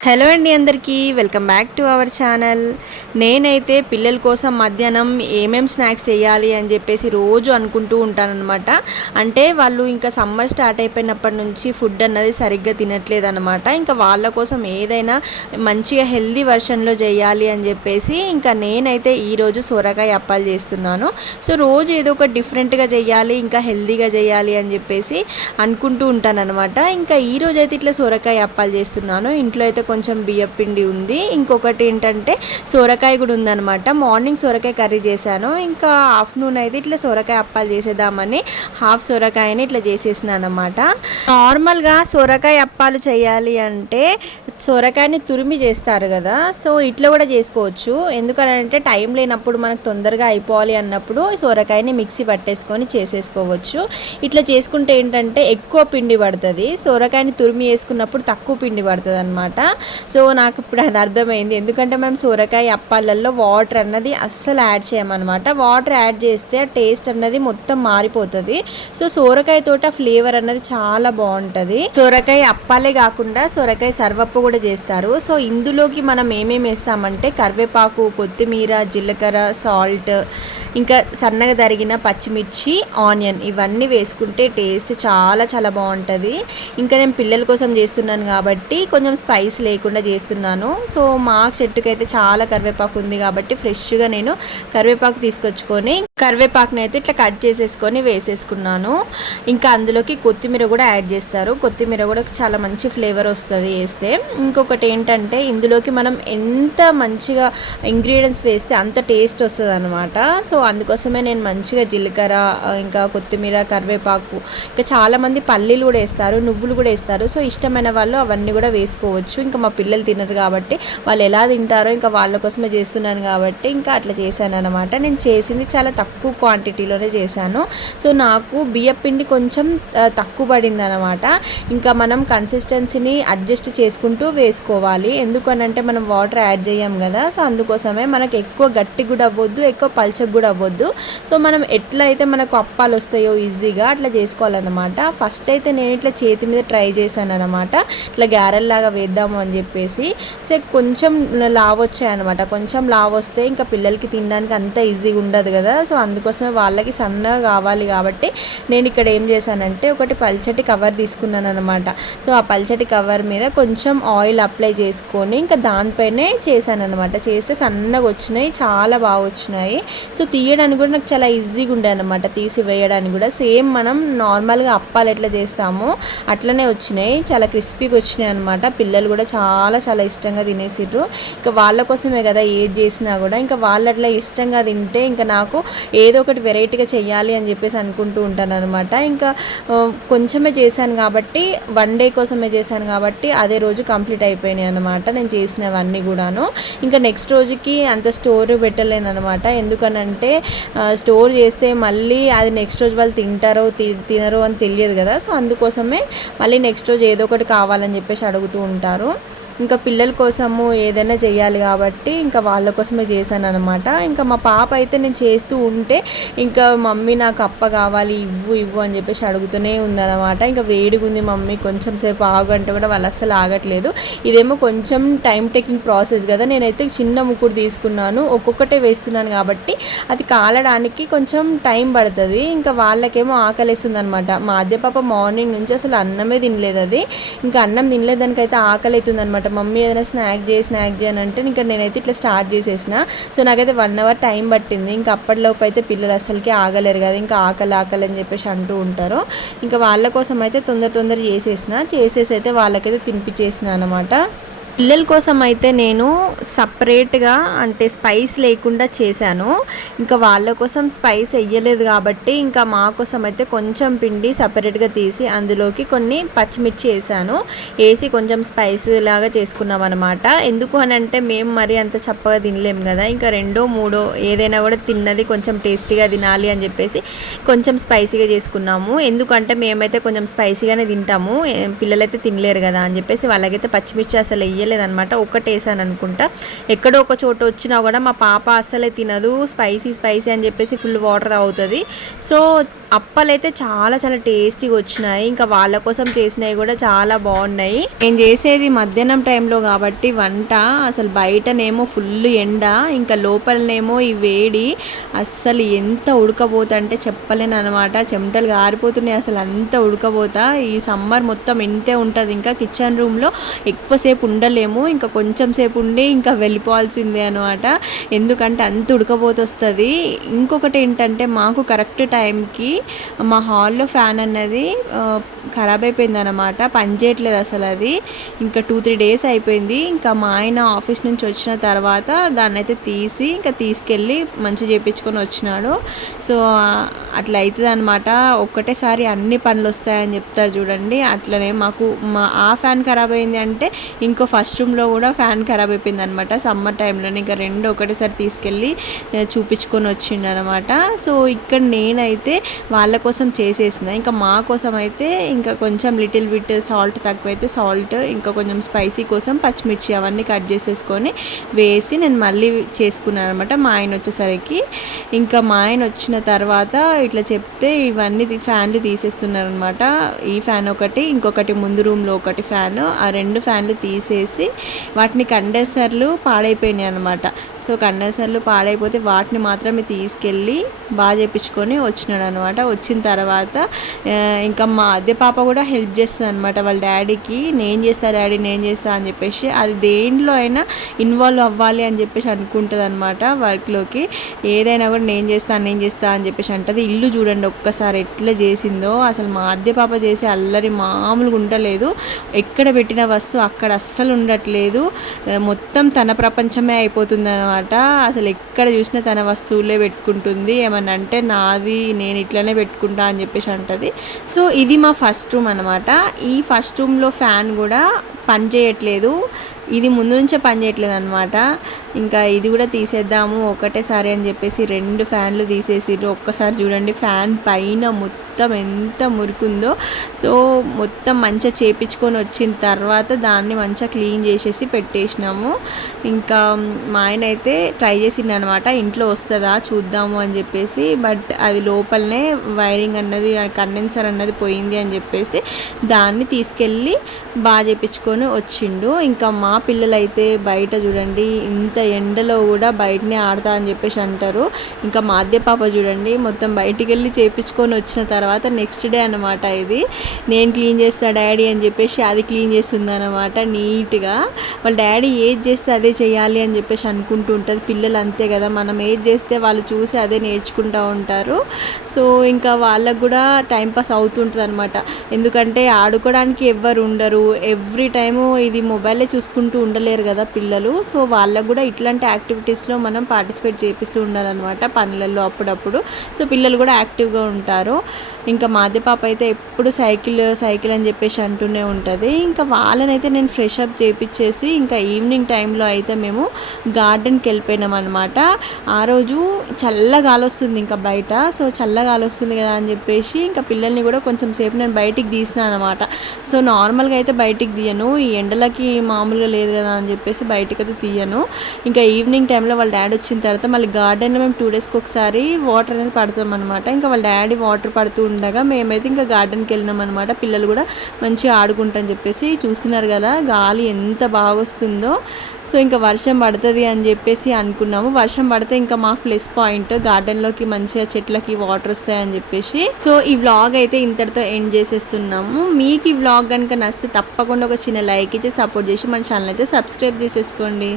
Hello అండి అందరికీ welcome back to our channel. నేనైతే పిల్లల కోసం మధ్యాహ్నం ఏమేం స్నాక్స్ చేయాలి అని చెప్పేసి రోజు అనుకుంటూ ఉంటానన్నమాట. అంటే వాళ్ళు ఇంకా సమ్మర్ స్టార్ట్ అయిపోయినప్పటి నుంచి ఫుడ్ అన్నది సరిగ్గా తినట్లేదు అనమాట ఇంకా వాళ్ళ కోసం ఏదైనా మంచిగా హెల్దీ వర్షన్లో చేయాలి అని చెప్పేసి ఇంకా నేనైతే ఈరోజు సొరకాయ అప్పాలు చేస్తున్నాను. సో రోజు ఏదో ఒక డిఫరెంట్గా చేయాలి ఇంకా హెల్దీగా చేయాలి అని చెప్పేసి అనుకుంటూ ఉంటానన్నమాట. ఇంకా ఈ అయితే ఇట్లా సొరకాయ అప్పాలు చేస్తున్నాను. ఇంట్లో అయితే కొంచెం బియ్యం పిండి ఉంది. ఇంకొకటి ఏంటంటే సొరకాయ కూడా ఉందన్నమాట. మార్నింగ్ సొరకాయ కర్రీ చేశాను. ఇంకా ఆఫ్టర్నూన్ అయితే ఇట్లా సొరకాయ అప్పాలు చేసేద్దామని హాఫ్ సొరకాయని ఇట్లా చేసేసినాను అనమాట నార్మల్గా సొరకాయ అప్పాలు చేయాలి అంటే సొరకాయని తురిమి చేస్తారు కదా. సో ఇట్లా కూడా చేసుకోవచ్చు. ఎందుకనంటే టైం లేనప్పుడు మనకు తొందరగా అయిపోవాలి అన్నప్పుడు సొరకాయని మిక్సీ పట్టేసుకొని చేసేసుకోవచ్చు. ఇట్లా చేసుకుంటే ఏంటంటే ఎక్కువ పిండి పడుతుంది. సొరకాయని తురిమి వేసుకున్నప్పుడు తక్కువ పిండి పడుతుంది అనమాట సో నాకు ఇప్పుడు అది అర్థమైంది. ఎందుకంటే మనం సొరకాయ అప్పాలల్లో వాటర్ అన్నది అస్సలు యాడ్ చేయమన్నమాట. వాటర్ యాడ్ చేస్తే టేస్ట్ అన్నది మొత్తం మారిపోతుంది. సో సొరకాయ తోట ఫ్లేవర్ అన్నది చాలా బాగుంటుంది. సొరకాయ అప్పాలే కాకుండా సొరకాయ సర్వప్పు కూడా చేస్తారు. సో ఇందులోకి మనం ఏమేమి వేస్తామంటే కరివేపాకు కొత్తిమీర జీలకర్ర సాల్ట్ ఇంకా సన్నగా తరిగిన పచ్చిమిర్చి ఆనియన్ ఇవన్నీ వేసుకుంటే టేస్ట్ చాలా చాలా బాగుంటుంది. ఇంకా నేను పిల్లల కోసం చేస్తున్నాను కాబట్టి కొంచెం స్పైస్ లేకుండా చేస్తున్నాను. సో మా చెట్టుకి అయితే చాలా కరివేపాకు ఉంది కాబట్టి ఫ్రెష్గా నేను కరివేపాకు తీసుకొచ్చుకొని కరివేపాకుని అయితే ఇట్లా కట్ చేసేసుకొని వేసేసుకున్నాను. ఇంకా అందులోకి కొత్తిమీర కూడా యాడ్ చేస్తారు. కొత్తిమీర కూడా చాలా మంచి ఫ్లేవర్ వస్తుంది వేస్తే. ఇంకొకటి ఏంటంటే ఇందులోకి మనం ఎంత మంచిగా ఇంగ్రీడియంట్స్ వేస్తే అంత టేస్ట్ వస్తుంది అనమాట సో అందుకోసమే నేను మంచిగా జీలకర్ర ఇంకా కొత్తిమీర కరివేపాకు ఇంకా చాలామంది పల్లీలు కూడా వేస్తారు నువ్వులు కూడా వేస్తారు. సో ఇష్టమైన వాళ్ళు అవన్నీ కూడా వేసుకోవచ్చు. ఇంకా మా పిల్లలు తినరు కాబట్టి వాళ్ళు ఎలా తింటారో ఇంకా వాళ్ళ కోసమే చేస్తున్నాను కాబట్టి ఇంకా అట్లా చేశాను అనమాట నేను చేసింది చాలా తక్కువ క్వాంటిటీలోనే చేశాను. సో నాకు బియ్య పిండి కొంచెం తక్కువ పడింది అనమాట ఇంకా మనం కన్సిస్టెన్సీని అడ్జస్ట్ చేసుకుంటూ వేసుకోవాలి. ఎందుకనంటే మనం వాటర్ యాడ్ చేయం కదా సో అందుకోసమే మనకు ఎక్కువ గట్టి కూడా అవ్వద్దు ఎక్కువ పల్చగా కూడా అవ్వద్దు. సో మనం ఎట్లా అయితే మనకు అప్పాలు వస్తాయో ఈజీగా అట్లా చేసుకోవాలన్నమాట. ఫస్ట్ అయితే నేను ఇట్లా చేతి మీద ట్రై చేశాను అనమాట ఇట్లా గారెల్లాగా వేద్దాము అని అని చెప్పేసి సో కొంచెం లావ్ వచ్చాయి అనమాట కొంచెం లావ్ వస్తే ఇంకా పిల్లలకి తినడానికి అంత ఈజీగా ఉండదు కదా. సో అందుకోసమే వాళ్ళకి సన్నగా కావాలి కాబట్టి నేను ఇక్కడ ఏం చేశానంటే ఒకటి పల్చటి కవర్ తీసుకున్నాను అనమాట సో ఆ పల్చటి కవర్ మీద కొంచెం ఆయిల్ అప్లై చేసుకొని ఇంకా దానిపైనే చేశాను అనమాట చేస్తే సన్నగా వచ్చినాయి చాలా బాగా వచ్చినాయి. సో తీయడానికి కూడా నాకు చాలా ఈజీగా ఉండే అనమాట తీసి వేయడానికి కూడా. సేమ్ మనం నార్మల్గా అప్పాలు ఎట్లా చేస్తామో అట్లనే వచ్చినాయి. చాలా క్రిస్పీగా వచ్చినాయి అనమాట పిల్లలు కూడా చాలా చాలా చాలా ఇష్టంగా తినేసిర్రు. ఇంకా వాళ్ళ కోసమే కదా ఏది చేసినా కూడా. ఇంకా వాళ్ళు అట్లా ఇష్టంగా తింటే ఇంకా నాకు ఏదో ఒకటి వెరైటీగా చేయాలి అని చెప్పేసి అనుకుంటూ ఉంటాను అనమాట ఇంకా కొంచెమే చేశాను కాబట్టి వన్ డే కోసమే చేశాను కాబట్టి అదే రోజు కంప్లీట్ అయిపోయినాయి అనమాట నేను చేసినవన్నీ కూడాను. ఇంకా నెక్స్ట్ రోజుకి అంత స్టోర్ పెట్టలేను అనమాట ఎందుకనంటే స్టోర్ చేస్తే మళ్ళీ అది నెక్స్ట్ రోజు వాళ్ళు తింటారో తి- తినరో అని తెలియదు కదా. సో అందుకోసమే మళ్ళీ నెక్స్ట్ రోజు ఏదో ఒకటి కావాలని చెప్పేసి అడుగుతూ ఉంటారు. ఇంకా పిల్లల కోసము ఏదైనా చేయాలి కాబట్టి ఇంకా వాళ్ళ కోసమే చేశాను అనమాట ఇంకా మా పాప అయితే నేను చేస్తూ ఉంటే ఇంకా మమ్మీ నాకు అప్ప కావాలి ఇవ్వు ఇవ్వు అని చెప్పేసి అడుగుతూనే ఉందన్నమాట. ఇంకా వేడిగా ఉంది మమ్మీ కొంచెం సేపు ఆగు అంటే కూడా వాళ్ళు అస్సలు ఆగట్లేదు. ఇదేమో కొంచెం టైం టేకింగ్ ప్రాసెస్ కదా. నేనైతే చిన్న ముక్కుడు తీసుకున్నాను ఒక్కొక్కటే వేస్తున్నాను కాబట్టి అది కాలడానికి కొంచెం టైం పడుతుంది. ఇంకా వాళ్ళకేమో ఆకలిస్తుంది అనమాట మా అద్దె పాప మార్నింగ్ నుంచి అసలు అన్నమే తినలేదు అది. ఇంకా అన్నం తినలేదు దానికైతే ఆకలి అవుతుంది అనమాట మమ్మీ ఏదైనా స్నాక్ చేయి స్నాక్ చేయని అంటే ఇంకా నేనైతే ఇట్లా స్టార్ట్ చేసేసిన. సో నాకైతే వన్ అవర్ టైం పట్టింది. ఇంకా అప్పటిలోపు అయితే పిల్లలు అసలుకి ఆగలేరు కదా. ఇంకా ఆకలి ఆకలి అని చెప్పేసి అంటూ ఉంటారు. ఇంకా వాళ్ళ కోసం అయితే తొందర తొందర చేసేసిన. చేసేసి అయితే వాళ్ళకైతే తినిపించేసిన అనమాట పిల్లల కోసం అయితే నేను సపరేట్గా అంటే స్పైస్ లేకుండా చేశాను. ఇంకా వాళ్ళ కోసం స్పైస్ వేయలేదు కాబట్టి ఇంకా మా కోసం అయితే కొంచెం పిండి సపరేట్గా తీసి అందులోకి కొన్ని పచ్చిమిర్చి వేసాను. వేసి కొంచెం స్పైస్ లాగా చేసుకున్నాం అనమాట ఎందుకు అని అంటే మేము మరి అంత చప్పగా తినలేము కదా. ఇంకా రెండో మూడో ఏదైనా కూడా తిన్నది కొంచెం టేస్టీగా తినాలి అని చెప్పేసి కొంచెం స్పైసీగా చేసుకున్నాము. ఎందుకంటే మేమైతే కొంచెం స్పైసీగానే తింటాము. పిల్లలైతే తినలేరు కదా అని చెప్పేసి వాళ్ళకైతే పచ్చిమిర్చి అసలు వేయలేదన్నమాట ఒక్కటి ఒక్కటేసాను అనుకుంటా ఎక్కడో ఒక చోట వచ్చినా కూడా మా పాప అస్సలే తినదు స్పైసీ స్పైసీ అని చెప్పేసి ఫుల్ వాటర్ తాగుతుంది. సో అప్పలైతే చాలా చాలా టేస్టీగా వచ్చినాయి. ఇంకా వాళ్ళ కోసం చేసినవి కూడా చాలా బాగున్నాయి. నేను చేసేది మధ్యాహ్నం టైంలో కాబట్టి వంట అసలు బయటనేమో ఫుల్ ఎండ ఇంకా లోపలనేమో ఈ వేడి. అస్సలు ఎంత ఉడకపోతంటే చెప్పలేను అనమాట చెమటలు గారిపోతున్నాయి అసలు అంత ఉడకపోతా. ఈ సమ్మర్ మొత్తం ఇంతే ఉంటుంది. ఇంకా కిచెన్ రూమ్లో ఎక్కువసేపు ఉండలేము. ఇంకా కొంచెం సేపు ఉండి ఇంకా వెళ్ళిపోవాల్సిందే అనమాట ఎందుకంటే అంత ఉడకపోతొస్తుంది. ఇంకొకటి ఏంటంటే మాకు కరెక్ట్ టైంకి మా హాల్లో ఫ్యాన్ అన్నది ఖరాబ్ అయిపోయింది అనమాట పనిచేయట్లేదు అసలు అది. ఇంకా టూ త్రీ డేస్ అయిపోయింది. ఇంకా మా ఆయన ఆఫీస్ నుంచి వచ్చిన తర్వాత దాన్ని అయితే తీసి ఇంకా తీసుకెళ్ళి మంచి చేయించుకొని వచ్చినాడు. సో అట్లా అవుతుంది అనమాట ఒక్కటేసారి అన్ని పనులు వస్తాయని చెప్తారు చూడండి. అట్లనే మాకు మా ఆ ఫ్యాన్ ఖరాబ్ అయింది అంటే ఇంకో ఫస్ట్ రూమ్లో కూడా ఫ్యాన్ ఖరాబ్ అయిపోయింది అనమాట సమ్మర్ టైంలో ఇంకా రెండు ఒకటేసారి తీసుకెళ్ళి చూపించుకొని వచ్చిండు అనమాట సో ఇక్కడ నేనైతే వాళ్ళ కోసం చేసేసిన ఇంకా మా కోసం అయితే ఇంకా కొంచెం లిటిల్ బిట్ సాల్ట్ తక్కువైతే సాల్ట్ ఇంకా కొంచెం స్పైసీ కోసం పచ్చిమిర్చి అవన్నీ కట్ చేసేసుకొని వేసి నేను మళ్ళీ చేసుకున్నాను అనమాట మా ఆయన వచ్చేసరికి ఇంకా మా ఆయన వచ్చిన తర్వాత ఇట్లా చెప్తే ఇవన్నీ ఫ్యాన్లు తీసేస్తున్నారనమాట ఈ ఫ్యాన్ ఒకటి ఇంకొకటి ముందు రూమ్లో ఒకటి ఫ్యాన్ ఆ రెండు ఫ్యాన్లు తీసేసి వాటిని కండెన్సర్లు పాడైపోయినాయి అనమాట సో కండెన్సర్లు పాడైపోతే వాటిని మాత్రమే తీసుకెళ్ళి బాగా చేపించుకొని వచ్చినాడు అనమాట వచ్చిన తర్వాత ఇంకా మా అద్దె పాప కూడా హెల్ప్ చేస్తుంది అనమాట వాళ్ళ డాడీకి. నేను చేస్తా డాడీ నేను చేస్తా అని చెప్పేసి అది దేంట్లో అయినా ఇన్వాల్వ్ అవ్వాలి అని చెప్పేసి అనుకుంటుంది అనమాట వర్క్లోకి. ఏదైనా కూడా నేను చేస్తాను నేను చేస్తా అని చెప్పేసి అంటది. ఇల్లు చూడండి ఒక్కసారి ఎట్లా చేసిందో. అసలు మా అద్దె పాప చేసే అల్లరి మామూలుగా ఉండలేదు ఎక్కడ పెట్టిన వస్తువు అక్కడ అస్సలు ఉండట్లేదు. మొత్తం తన ప్రపంచమే అయిపోతుంది అనమాట అసలు ఎక్కడ చూసినా తన వస్తువులే పెట్టుకుంటుంది. ఏమన్నా అంటే నాది నేను ఇట్లనే పెట్టుకుంటా అని చెప్పేసి అంటది. సో ఇది మా ఫస్ట్ రూమ్ అనమాట ఈ ఫస్ట్ రూమ్లో ఫ్యాన్ కూడా పనిచేయట్లేదు ఇది ముందు నుంచే పని చేయట్లేదు అనమాట ఇంకా ఇది కూడా తీసేద్దాము ఒకటేసారి అని చెప్పేసి రెండు ఫ్యాన్లు తీసేసిర్రు. ఒక్కసారి చూడండి ఫ్యాన్ పైన మొత్తం ఎంత మురికుందో. సో మొత్తం మంచిగా చేపించుకొని వచ్చిన తర్వాత దాన్ని మంచిగా క్లీన్ చేసేసి పెట్టేసినాము. ఇంకా మా ఆయన అయితే ట్రై చేసిండు అనమాట ఇంట్లో వస్తుందా చూద్దాము అని చెప్పేసి. బట్ అది లోపలనే వైరింగ్ అన్నది కండెన్సర్ అన్నది పోయింది అని చెప్పేసి దాన్ని తీసుకెళ్ళి బాగా చేపించుకొని వచ్చిండు. ఇంకా మా పిల్లలైతే బయట చూడండి ఇంత ఎండలో కూడా బయటనే ఆడతా అని చెప్పేసి అంటారు. ఇంకా మా అద్దె పాప చూడండి మొత్తం బయటికి వెళ్ళి చేపించుకొని వచ్చిన తర్వాత నెక్స్ట్ డే అనమాట ఇది. నేను క్లీన్ చేస్తా డాడీ అని చెప్పేసి అది క్లీన్ చేస్తుంది అనమాట నీట్గా. వాళ్ళ డాడీ ఏది చేస్తే అదే చేయాలి అని చెప్పేసి అనుకుంటూ ఉంటుంది. పిల్లలు అంతే కదా మనం ఏది చేస్తే వాళ్ళు చూసి అదే నేర్చుకుంటూ ఉంటారు. సో ఇంకా వాళ్ళకు కూడా టైంపాస్ అవుతుంటుంది అనమాట ఎందుకంటే ఆడుకోవడానికి ఎవ్వరు ఉండరు. ఎవ్రీ టైము ఇది మొబైలే చూసుకుంటూ ఉండలేరు కదా పిల్లలు. సో వాళ్ళకు కూడా ఇట్లాంటి యాక్టివిటీస్లో మనం పార్టిసిపేట్ చేపిస్తూ ఉండాలన్నమాట పనులలో అప్పుడప్పుడు. సో పిల్లలు కూడా యాక్టివ్గా ఉంటారు. ఇంకా మాదే పాప అయితే ఎప్పుడు సైకిల్ సైకిల్ అని చెప్పేసి అంటూనే ఉంటుంది. ఇంకా వాళ్ళనైతే నేను ఫ్రెష్ అప్ చేపించేసి ఇంకా ఈవినింగ్ టైంలో అయితే మేము గార్డెన్కి వెళ్ళిపోయినాం అనమాట ఆ రోజు చల్లగాలి వస్తుంది ఇంకా బయట. సో చల్లగాలి వస్తుంది కదా అని చెప్పేసి ఇంకా పిల్లల్ని కూడా కొంచెం సేపు నేను బయటికి తీసిన అనమాట సో నార్మల్గా అయితే బయటికి తీయను. ఈ ఎండలకి మామూలుగా లేదు కదా అని చెప్పేసి బయటకు అయితే తీయను. ఇంకా ఈవినింగ్ టైంలో వాళ్ళ డాడీ వచ్చిన తర్వాత మళ్ళీ గార్డెన్లో మేము టూ డేస్కి ఒకసారి వాటర్ అనేది పడతాం అనమాట ఇంకా వాళ్ళ డాడీ వాటర్ పడుతూ ఉండగా మేమైతే ఇంకా గార్డెన్కి వెళ్ళినాం అనమాట పిల్లలు కూడా మంచిగా ఆడుకుంటారని చెప్పేసి చూస్తున్నారు కదా గాలి ఎంత బాగా వస్తుందో. సో ఇంకా వర్షం పడుతుంది అని చెప్పేసి అనుకున్నాము. వర్షం పడితే ఇంకా మాకు ప్లస్ పాయింట్ గార్డెన్లోకి మంచిగా చెట్లకి వాటర్ వస్తాయని చెప్పేసి. సో ఈ వ్లాగ్ అయితే ఇంతటితో ఎండ్ చేసేస్తున్నాము. మీకు ఈ వ్లాగ్ కనుక నచ్చితే తప్పకుండా ఒక చిన్న లైక్ ఇచ్చి సపోర్ట్ చేసి మన ఛానల్ అయితే సబ్స్క్రైబ్ చేసేసుకోండి.